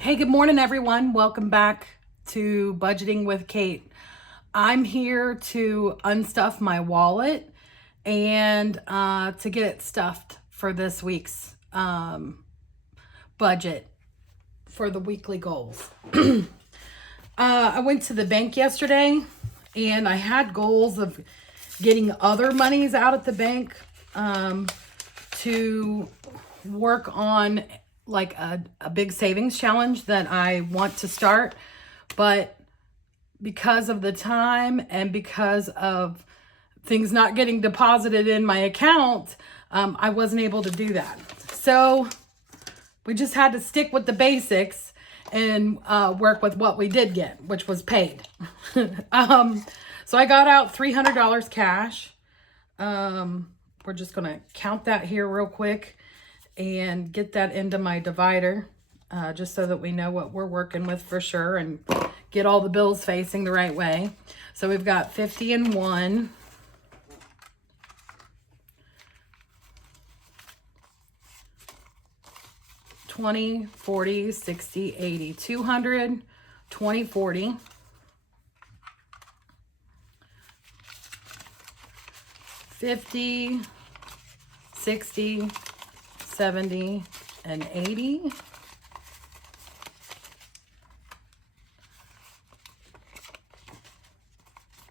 Hey, good morning, everyone. Welcome back to Budgeting with Kate. I'm here to unstuff my wallet and to get it stuffed for this week's budget for the weekly goals. I went to the bank yesterday and I had goals of getting other monies out at the bank to work on like a big savings challenge that I want to start. But because of the time and because of things not getting deposited in my account, I wasn't able to do that. So we just had to stick with the basics and work with what we did get, which was paid. So I got out $300 cash. We're just going to count that here real quick and get that into my divider, just so that we know what we're working with for sure and get all the bills facing the right way. So we've got 50 in one. $20, $40, $60, $80, $200, $20, $40. $50, $60, $70, and $80.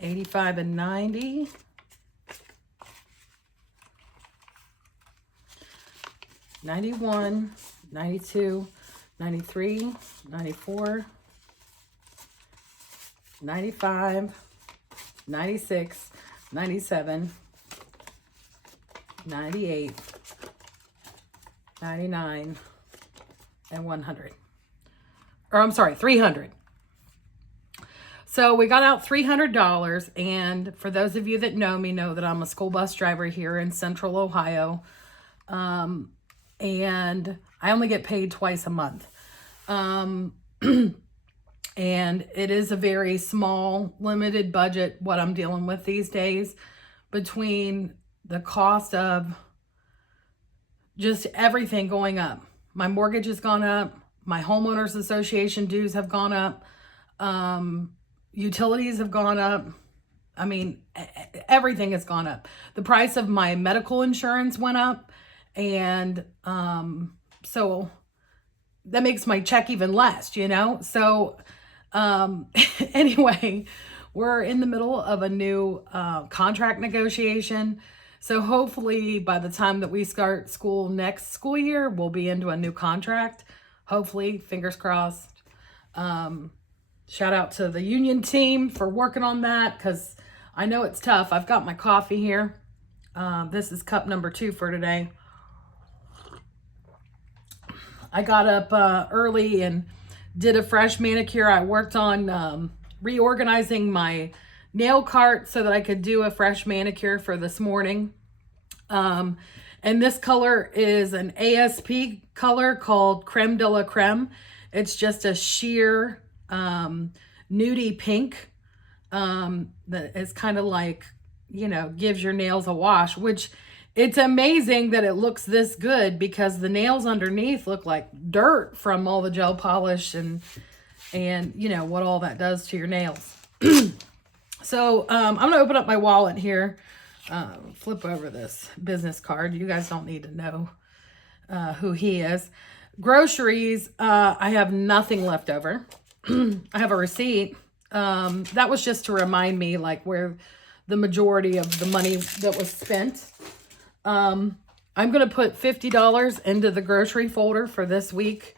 $85 and $90. $91, $92, $93, $94, $95, $96, $97, $98, $99, and $100. Or I'm sorry, $300. So we got out $300, and for those of you that know me know that I'm a school bus driver here in Central Ohio, and I only get paid twice a month. And it is a very small, limited budget, what I'm dealing with these days, between the cost of just everything going up. My mortgage has gone up. My homeowners association dues have gone up. Utilities have gone up. I mean, everything has gone up. The price of my medical insurance went up. And so that makes my check even less, you know? So anyway, we're in the middle of a new contract negotiation. So hopefully by the time that we start school next school year, we'll be into a new contract. Hopefully, fingers crossed. Shout out to the union team for working on that, because I know it's tough. I've got my coffee here. This is cup number 2 for today. I got up early and did a fresh manicure. I worked on reorganizing my nail cart so that I could do a fresh manicure for this morning. And this color is an ASP color called Creme de la Creme. It's just a sheer nudie pink that is kind of like, you know, gives your nails a wash, which it's amazing that it looks this good, because the nails underneath look like dirt from all the gel polish and you know what all that does to your nails. So I'm gonna open up my wallet here, flip over this business card. You guys don't need to know who he is. Groceries, I have nothing left over. I have a receipt. That was just to remind me like where the majority of the money that was spent. I'm going to put $50 into the grocery folder for this week,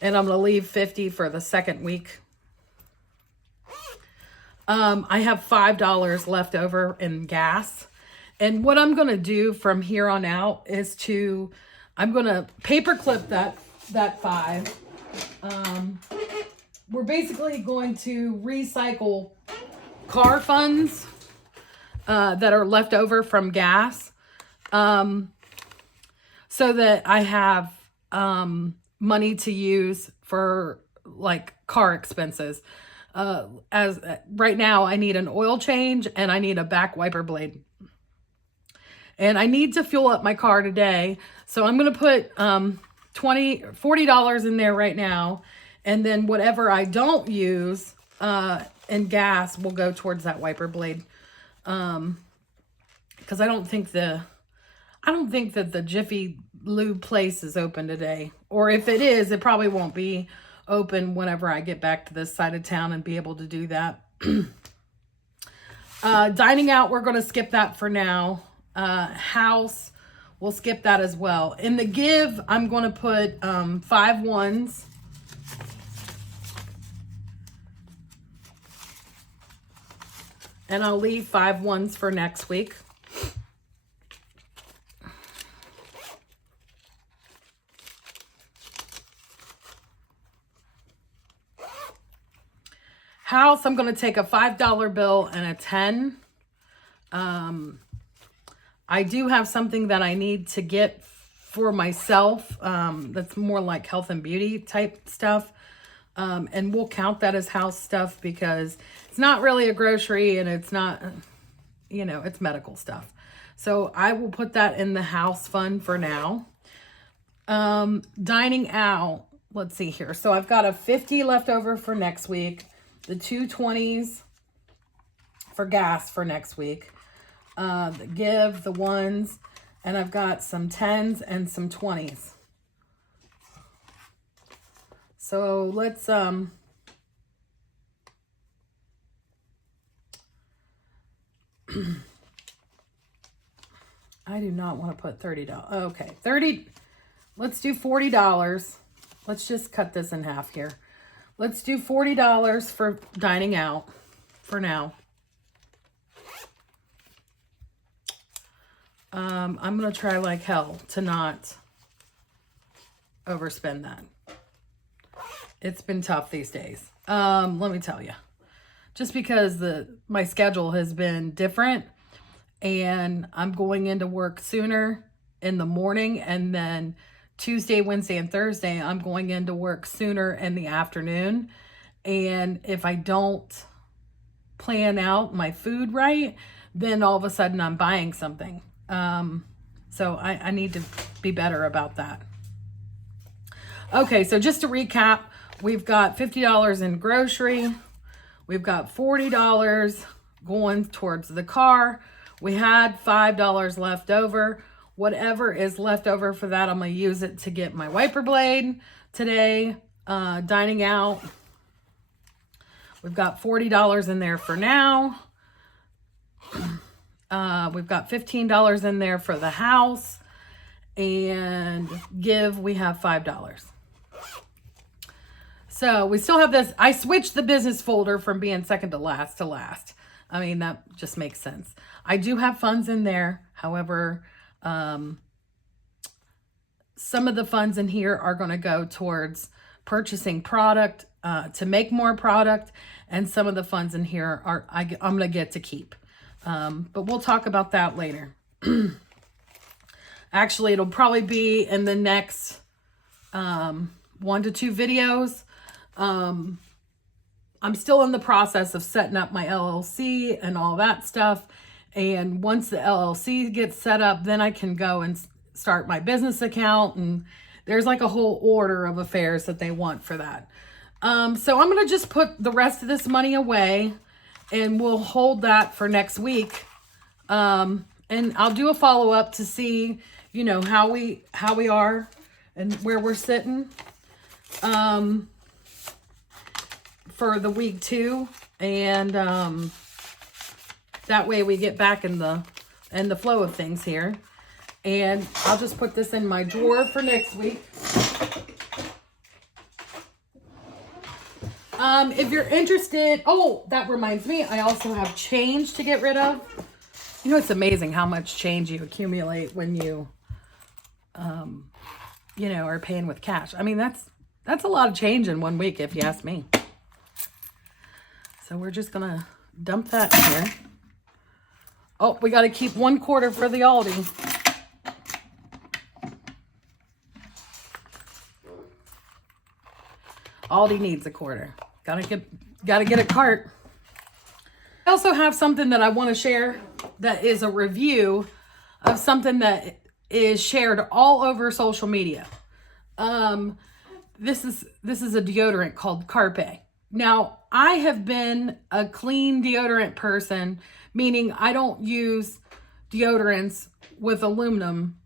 and I'm going to leave $50 for the second week. I have $5 left over in gas. And what I'm going to do from here on out is I'm going to paperclip that 5. We're basically going to recycle car funds that are left over from gas, so that I have money to use for like car expenses. As right now, I need an oil change and I need a back wiper blade. And I need to fuel up my car today. So I'm going to put $40 in there right now. And then whatever I don't use in gas will go towards that wiper blade. Because I don't think that the Jiffy Lube place is open today. Or if it is, it probably won't be open whenever I get back to this side of town and be able to do that. Dining out, we're going to skip that for now. House, we'll skip that as well. In the give, I'm going to put 5 ones. And I'll leave 5 ones for next week. House, I'm going to take a $5 bill and a 10. I do have something that I need to get for myself. That's more like health and beauty type stuff. And we'll count that as house stuff because it's not really a grocery and it's not, it's medical stuff. So I will put that in the house fund for now. Dining out, let's see here. So I've got a 50 left over for next week. The 220s for gas for next week. The give, the ones, and I've got some 10s and some 20s. So let's, I do not want to put $30. Okay, 30, let's do $40. Let's just cut this in half here. Let's do $40 for dining out for now. I'm going to try like hell to not overspend that. It's been tough these days. Let me tell you. Just because my schedule has been different and I'm going into work sooner in the morning, and then Tuesday, Wednesday, and Thursday, I'm going into work sooner in the afternoon. And if I don't plan out my food right, then all of a sudden I'm buying something. So I need to be better about that. Okay, so just to recap, we've got $50 in grocery. We've got $40 going towards the car. We had $5 left over. Whatever is left over for that, I'm going to use it to get my wiper blade today. Dining out, we've got $40 in there for now. We've got $15 in there for the house. And give, we have $5. So we still have this. I switched the business folder from being second to last to last. I mean, that just makes sense. I do have funds in there. However, some of the funds in here are going to go towards purchasing product, to make more product. And some of the funds in here I'm going to get to keep. But we'll talk about that later. Actually, it'll probably be in the next 1 to 2 videos. I'm still in the process of setting up my LLC and all that stuff. And once the LLC gets set up, then I can go and start my business account. And there's like a whole order of affairs that they want for that. So I'm going to just put the rest of this money away and we'll hold that for next week. And I'll do a follow-up to see, how we are and where we're sitting. For the week 2, and that way we get back in the flow of things here. And I'll just put this in my drawer for next week. If you're interested, that reminds me, I also have change to get rid of. It's amazing how much change you accumulate when you, are paying with cash. I mean, that's a lot of change in 1 week, if you ask me. So we're just going to dump that here. Oh, we got to keep 1/4 for the Aldi. Aldi needs a quarter. Gotta get a cart. I also have something that I want to share that is a review of something that is shared all over social media. this is a deodorant called Carpe. Now, I have been a clean deodorant person, meaning I don't use deodorants with aluminum.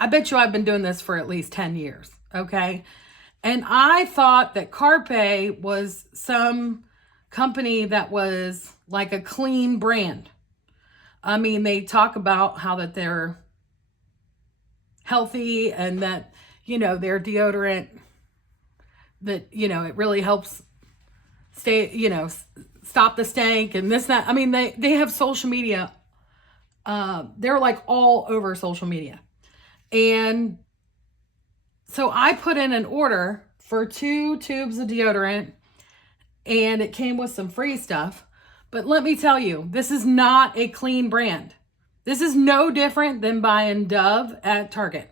I bet you I've been doing this for at least 10 years, okay? And I thought that Carpe was some company that was like a clean brand. I mean, they talk about how that they're healthy and that, you know, their deodorant, that, you know, it really helps stay, you know, stop the stank and this, that. I mean, they have social media. They're like all over social media. And so I put in an order for 2 tubes of deodorant, and it came with some free stuff. But let me tell you, this is not a clean brand. This is no different than buying Dove at Target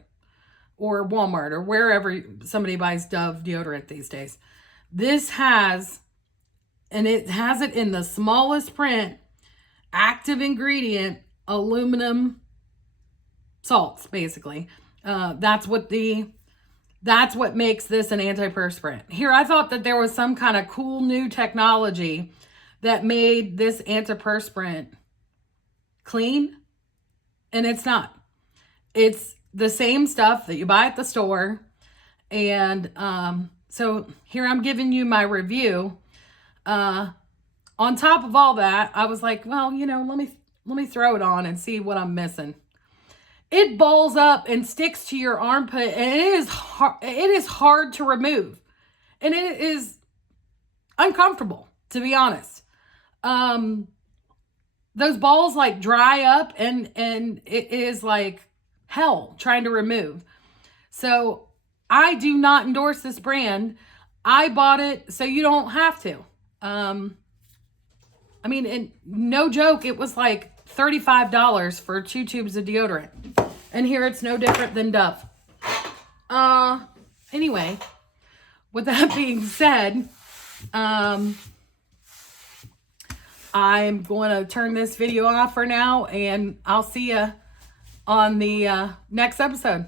or Walmart or wherever somebody buys Dove deodorant these days. This has, and it has it in the smallest print, active ingredient, aluminum salts, basically. That's what makes this an antiperspirant. Here, I thought that there was some kind of cool new technology that made this antiperspirant clean, and it's not. It's the same stuff that you buy at the store. And so here I'm giving you my review. On top of all that, I was like, well, you know, let me throw it on and see what I'm missing. It balls up and sticks to your armpit, and it is hard to remove. And it is uncomfortable, to be honest. Those balls like dry up, and it is like hell trying to remove. So I do not endorse this brand. I bought it so you don't have to. I mean, and no joke, it was like $35 for 2 tubes of deodorant. And here it's no different than Dove. Anyway, with that being said, I'm going to turn this video off for now, and I'll see you on the next episode.